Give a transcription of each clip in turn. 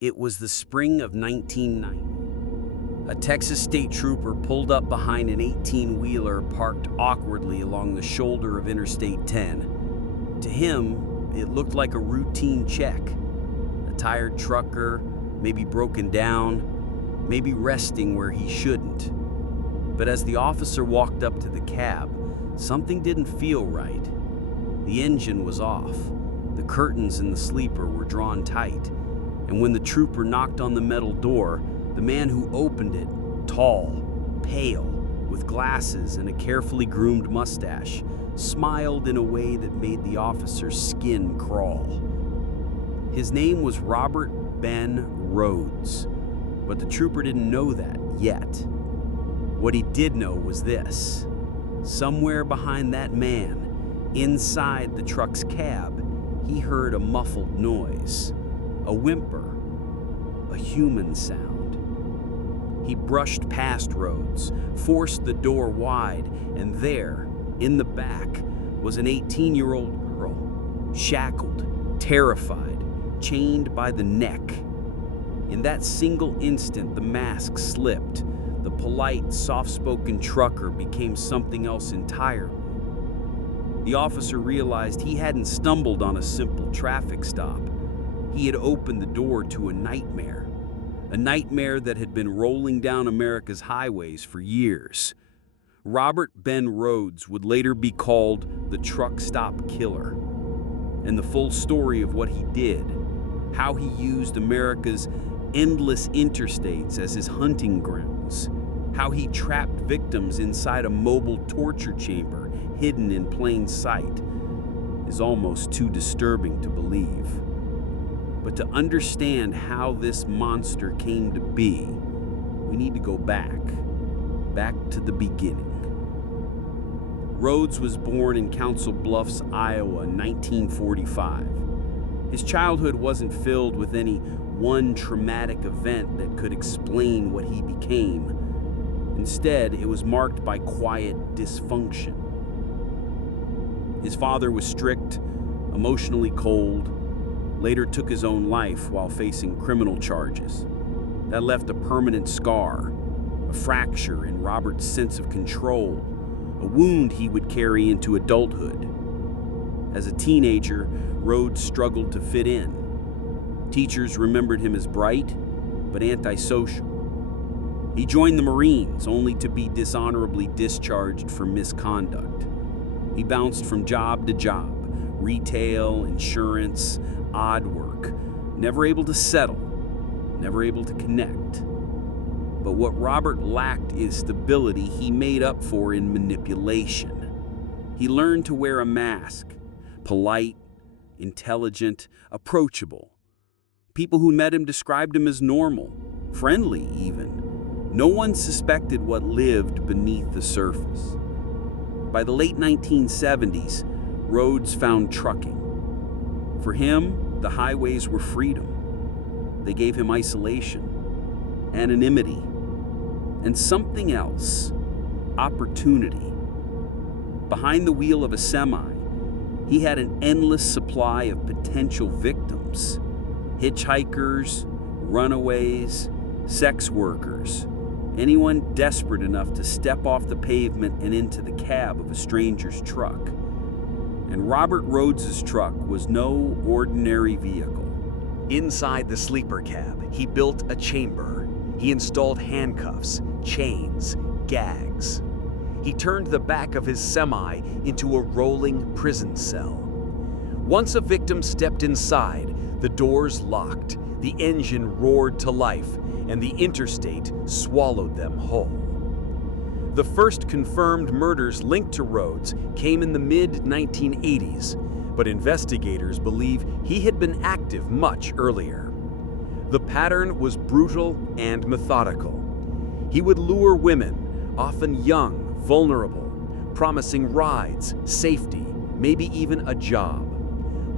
It was the spring of 1990. A Texas state trooper pulled up behind an 18-wheeler parked awkwardly along the shoulder of Interstate 10. To him, it looked like a routine check. A tired trucker, maybe broken down, maybe resting where he shouldn't. But as the officer walked up to the cab, something didn't feel right. The engine was off. The curtains in the sleeper were drawn tight. And when the trooper knocked on the metal door, the man who opened it, tall, pale, with glasses and a carefully groomed mustache, smiled in a way that made the officer's skin crawl. His name was Robert Ben Rhoades, but the trooper didn't know that yet. What he did know was this: somewhere behind that man, inside the truck's cab, he heard a muffled noise. A whimper, a human sound. He brushed past Rhoades, forced the door wide, and there, in the back, was an 18-year-old girl, shackled, terrified, chained by the neck. In that single instant, the mask slipped. The polite, soft-spoken trucker became something else entirely. The officer realized he hadn't stumbled on a simple traffic stop. He had opened the door to a nightmare that had been rolling down America's highways for years. Robert Ben Rhoades would later be called the truck stop killer. And the full story of what he did, how he used America's endless interstates as his hunting grounds, how he trapped victims inside a mobile torture chamber hidden in plain sight, is almost too disturbing to believe. But to understand how this monster came to be, we need to go back to the beginning. Rhoades was born in Council Bluffs, Iowa in 1945. His childhood wasn't filled with any one traumatic event that could explain what he became. Instead, it was marked by quiet dysfunction. His father was strict, emotionally cold, later took his own life while facing criminal charges. That left a permanent scar, a fracture in Robert's sense of control, a wound he would carry into adulthood. As a teenager, Rhoades struggled to fit in. Teachers remembered him as bright, but antisocial. He joined the Marines only to be dishonorably discharged for misconduct. He bounced from job to job, retail, insurance, odd work, never able to settle, never able to connect. But what Robert lacked is stability he made up for in manipulation. He learned to wear a mask, polite, intelligent, approachable. People who met him described him as normal, friendly even. No one suspected what lived beneath the surface. By the late 1970s, Rhoades found trucking. For him, the highways were freedom. They gave him isolation, anonymity, and something else, opportunity. Behind the wheel of a semi, he had an endless supply of potential victims: hitchhikers, runaways, sex workers, anyone desperate enough to step off the pavement and into the cab of a stranger's truck. And Robert Rhoades' truck was no ordinary vehicle. Inside the sleeper cab, he built a chamber. He installed handcuffs, chains, gags. He turned the back of his semi into a rolling prison cell. Once a victim stepped inside, the doors locked, the engine roared to life, and the interstate swallowed them whole. The first confirmed murders linked to Rhoades came in the mid-1980s, but investigators believe he had been active much earlier. The pattern was brutal and methodical. He would lure women, often young, vulnerable, promising rides, safety, maybe even a job.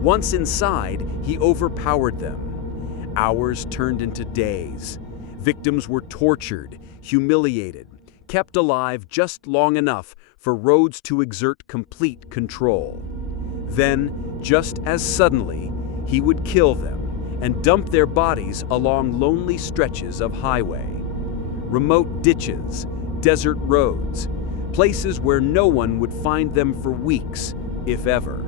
Once inside, he overpowered them. Hours turned into days. Victims were tortured, humiliated, kept alive just long enough for Rhoades to exert complete control. Then, just as suddenly, he would kill them and dump their bodies along lonely stretches of highway. Remote ditches, desert roads, places where no one would find them for weeks, if ever.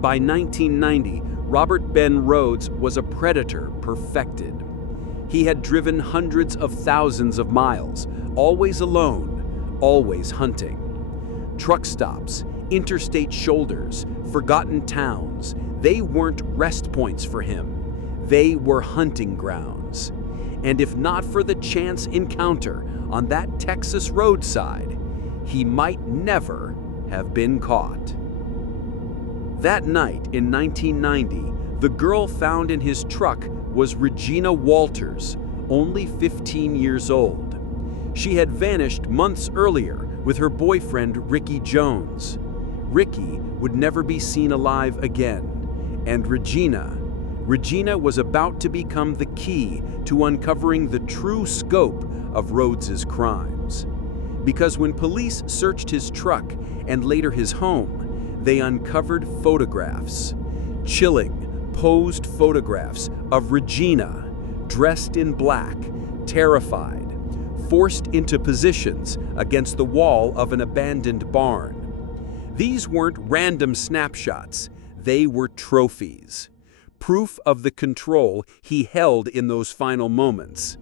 By 1990, Robert Ben Rhoades was a predator perfected. He had driven hundreds of thousands of miles, always alone, always hunting. Truck stops, interstate shoulders, forgotten towns, they weren't rest points for him. They were hunting grounds. And if not for the chance encounter on that Texas roadside, he might never have been caught. That night in 1990, the girl found in his truck was Regina Walters, only 15 years old. She had vanished months earlier with her boyfriend Ricky Jones. Ricky would never be seen alive again, and Regina was about to become the key to uncovering the true scope of Rhoades' crimes. Because when police searched his truck and later his home, they uncovered photographs, chilling, posed photographs of Regina, dressed in black, terrified, forced into positions against the wall of an abandoned barn. These weren't random snapshots, they were trophies. Proof of the control he held in those final moments.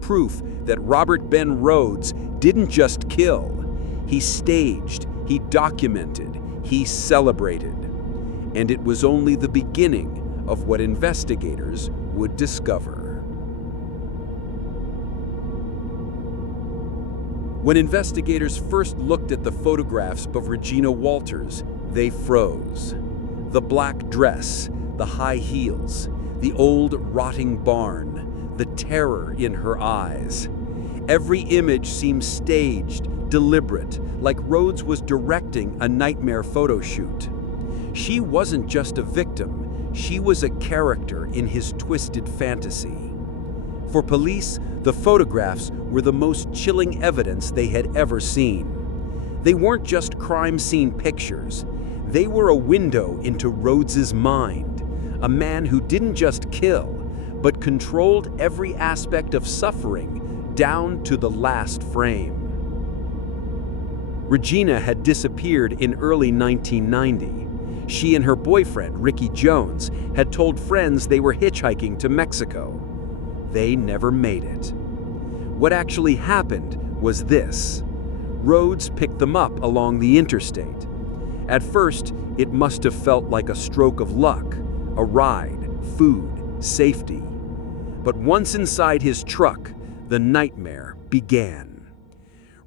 Proof that Robert Ben Rhoades didn't just kill. He staged, he documented, he celebrated. And it was only the beginning of what investigators would discover. When investigators first looked at the photographs of Regina Walters, they froze. The black dress, the high heels, the old rotting barn, the terror in her eyes. Every image seemed staged, deliberate, like Rhoades was directing a nightmare photo shoot. She wasn't just a victim, she was a character in his twisted fantasy. For police, the photographs were the most chilling evidence they had ever seen. They weren't just crime scene pictures. They were a window into Rhoades' mind, a man who didn't just kill, but controlled every aspect of suffering down to the last frame. Regina had disappeared in early 1990. She and her boyfriend, Ricky Jones, had told friends they were hitchhiking to Mexico. They never made it. What actually happened was this. Rhoades picked them up along the interstate. At first, it must have felt like a stroke of luck, a ride, food, safety. But once inside his truck, the nightmare began.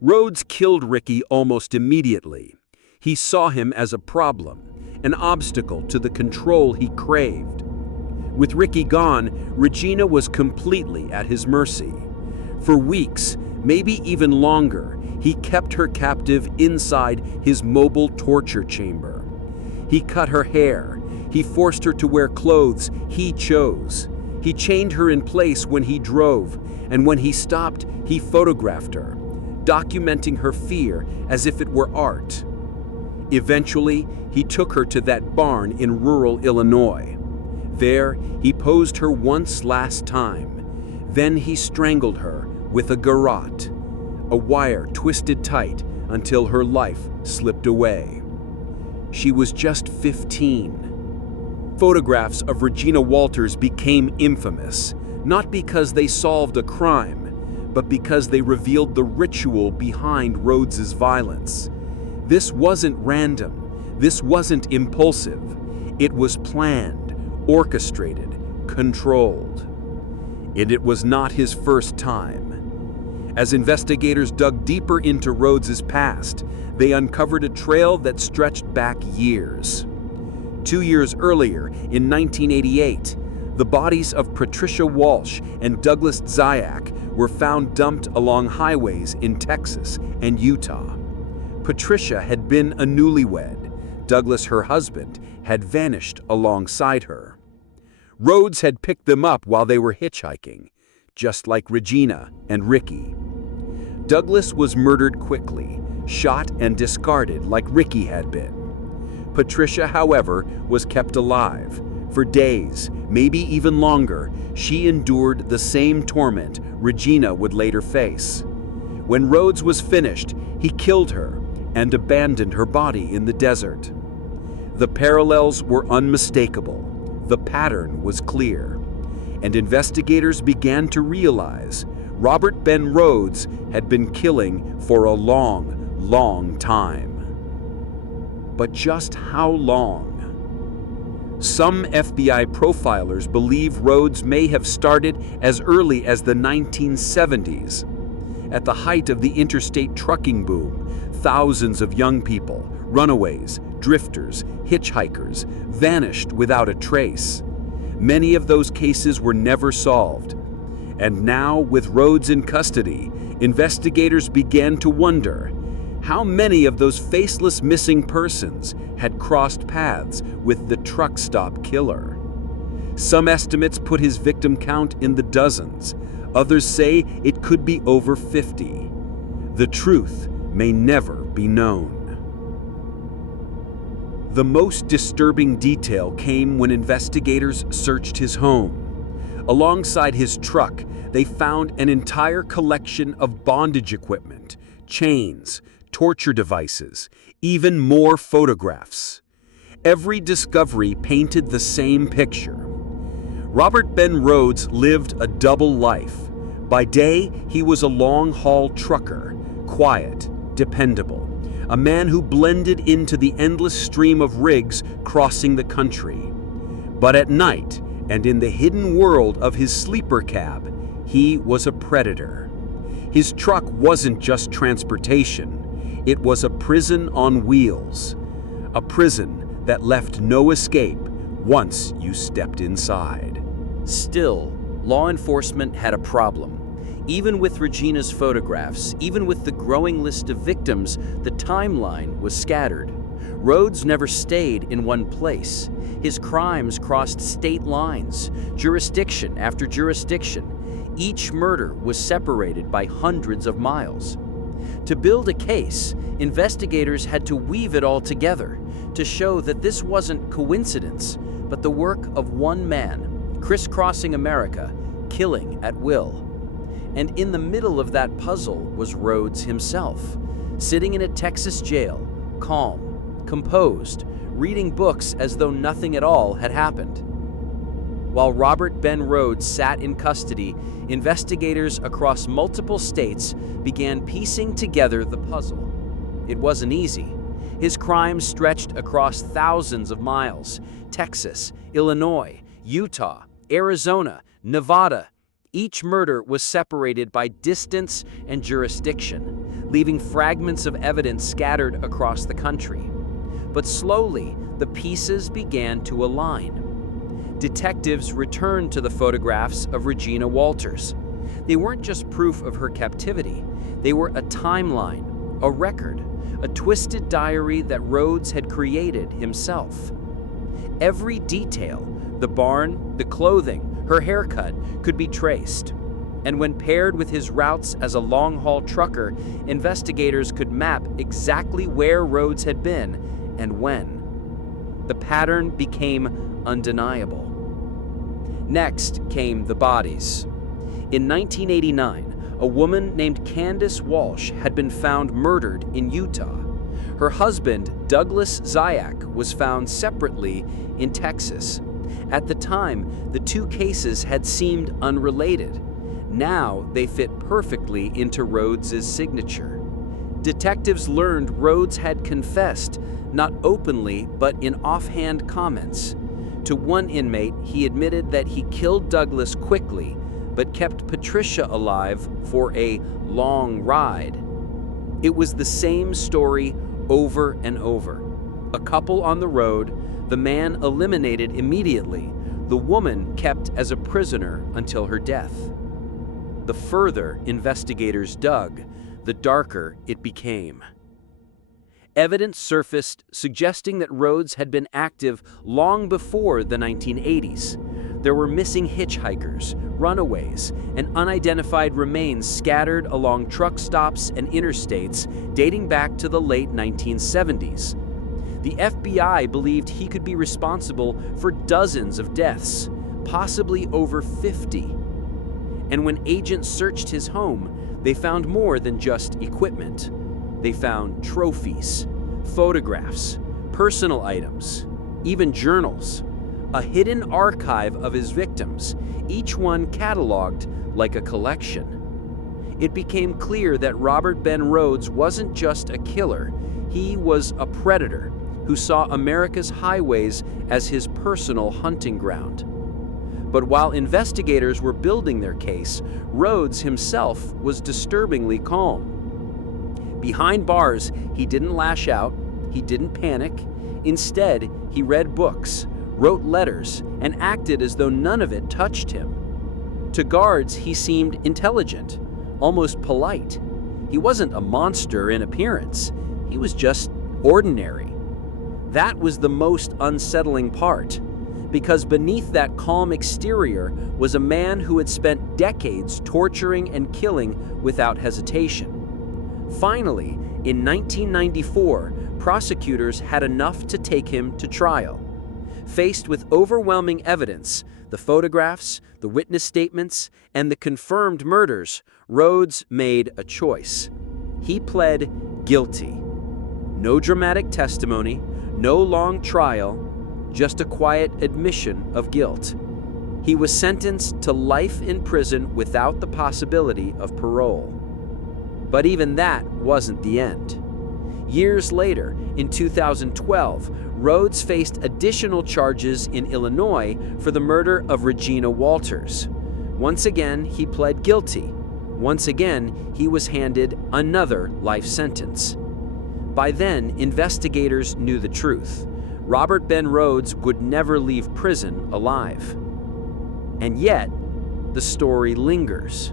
Rhoades killed Ricky almost immediately. He saw him as a problem, an obstacle to the control he craved. With Ricky gone, Regina was completely at his mercy. For weeks, maybe even longer, he kept her captive inside his mobile torture chamber. He cut her hair. He forced her to wear clothes he chose. He chained her in place when he drove, and when he stopped, he photographed her, documenting her fear as if it were art. Eventually, he took her to that barn in rural Illinois. There, he posed her once last time. Then he strangled her with a garrote, a wire twisted tight until her life slipped away. She was just 15. Photographs of Regina Walters became infamous, not because they solved a crime, but because they revealed the ritual behind Rhoades' violence. This wasn't random. This wasn't impulsive. It was planned, orchestrated, controlled. And it was not his first time. As investigators dug deeper into Rhoades' past, they uncovered a trail that stretched back years. 2 years earlier, in 1988, the bodies of Patricia Walsh and Douglas Zyak were found dumped along highways in Texas and Utah. Patricia had been a newlywed. Douglas, her husband, had vanished alongside her. Rhoades had picked them up while they were hitchhiking, just like Regina and Ricky. Douglas was murdered quickly, shot and discarded like Ricky had been. Patricia, however, was kept alive, For days, maybe even longer, she endured the same torment Regina would later face. When Rhoades was finished, he killed her and abandoned her body in the desert. The parallels were unmistakable. The pattern was clear. And investigators began to realize Robert Ben Rhoades had been killing for a long, long time. But just how long? Some FBI profilers believe Rhoades may have started as early as the 1970s. At the height of the interstate trucking boom, thousands of young people, runaways, drifters, hitchhikers, vanished without a trace. Many of those cases were never solved. And now, with Rhoades in custody, investigators began to wonder how many of those faceless missing persons had crossed paths with the truck stop killer. Some estimates put his victim count in the dozens. Others say it could be over 50. The truth may never be known. The most disturbing detail came when investigators searched his home. Alongside his truck, they found an entire collection of bondage equipment, chains, torture devices, even more photographs. Every discovery painted the same picture. Robert Ben Rhoades lived a double life. By day, he was a long-haul trucker, quiet, dependable, a man who blended into the endless stream of rigs crossing the country. But at night, and in the hidden world of his sleeper cab, he was a predator. His truck wasn't just transportation. It was a prison on wheels, a prison that left no escape once you stepped inside. Still, law enforcement had a problem. Even with Regina's photographs, even with the growing list of victims, the timeline was scattered. Rhoades never stayed in one place. His crimes crossed state lines, jurisdiction after jurisdiction. Each murder was separated by hundreds of miles. To build a case, investigators had to weave it all together to show that this wasn't coincidence, but the work of one man, crisscrossing America, killing at will. And in the middle of that puzzle was Rhoades himself, sitting in a Texas jail, calm, composed, reading books as though nothing at all had happened. While Robert Ben Rhoades sat in custody, investigators across multiple states began piecing together the puzzle. It wasn't easy. His crimes stretched across thousands of miles: Texas, Illinois, Utah, Arizona, Nevada. Each murder was separated by distance and jurisdiction, leaving fragments of evidence scattered across the country. But slowly, the pieces began to align. Detectives returned to the photographs of Regina Walters. They weren't just proof of her captivity. They were a timeline, a record, a twisted diary that Rhoades had created himself. Every detail, the barn, the clothing, her haircut, could be traced. And when paired with his routes as a long-haul trucker, investigators could map exactly where Rhoades had been and when. The pattern became undeniable. Next came the bodies. In 1989, a woman named Candace Walsh had been found murdered in Utah. Her husband, Douglas Zayak, was found separately in Texas. At the time, the two cases had seemed unrelated. Now they fit perfectly into Rhoades' signature. Detectives learned Rhoades had confessed, not openly, but in offhand comments. To one inmate, he admitted that he killed Douglas quickly, but kept Patricia alive for a long ride. It was the same story over and over. A couple on the road, the man eliminated immediately, the woman kept as a prisoner until her death. The further investigators dug, the darker it became. Evidence surfaced suggesting that Rhoades had been active long before the 1980s. There were missing hitchhikers, runaways, and unidentified remains scattered along truck stops and interstates dating back to the late 1970s. The FBI believed he could be responsible for dozens of deaths, possibly over 50. And when agents searched his home, they found more than just equipment. They found trophies, photographs, personal items, even journals, a hidden archive of his victims, each one cataloged like a collection. It became clear that Robert Ben Rhoades wasn't just a killer, he was a predator who saw America's highways as his personal hunting ground. But while investigators were building their case, Rhoades himself was disturbingly calm. Behind bars, he didn't lash out, he didn't panic. Instead, he read books, wrote letters, and acted as though none of it touched him. To guards, he seemed intelligent, almost polite. He wasn't a monster in appearance, he was just ordinary. That was the most unsettling part, because beneath that calm exterior was a man who had spent decades torturing and killing without hesitation. Finally, in 1994, prosecutors had enough to take him to trial. Faced with overwhelming evidence, the photographs, the witness statements, and the confirmed murders, Rhoades made a choice. He pled guilty. No dramatic testimony, no long trial, just a quiet admission of guilt. He was sentenced to life in prison without the possibility of parole. But even that wasn't the end. Years later, in 2012, Rhoades faced additional charges in Illinois for the murder of Regina Walters. Once again, he pled guilty. Once again, he was handed another life sentence. By then, investigators knew the truth. Robert Ben Rhoades would never leave prison alive. And yet, the story lingers.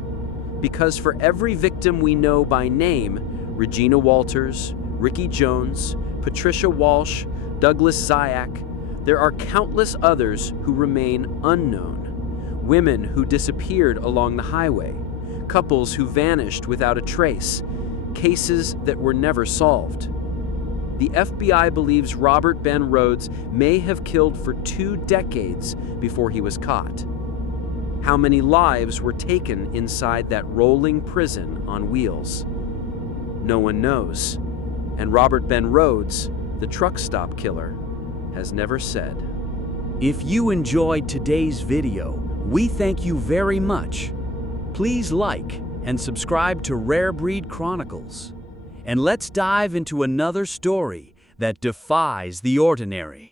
Because for every victim we know by name, Regina Walters, Ricky Jones, Patricia Walsh, Douglas Zayak, there are countless others who remain unknown. Women who disappeared along the highway, couples who vanished without a trace, cases that were never solved. The FBI believes Robert Ben Rhoades may have killed for 2 decades before he was caught. How many lives were taken inside that rolling prison on wheels? No one knows. And Robert Ben Rhoades, the truck stop killer, has never said. If you enjoyed today's video, we thank you very much. Please like and subscribe to Rarebreed Chronicles. And let's dive into another story that defies the ordinary.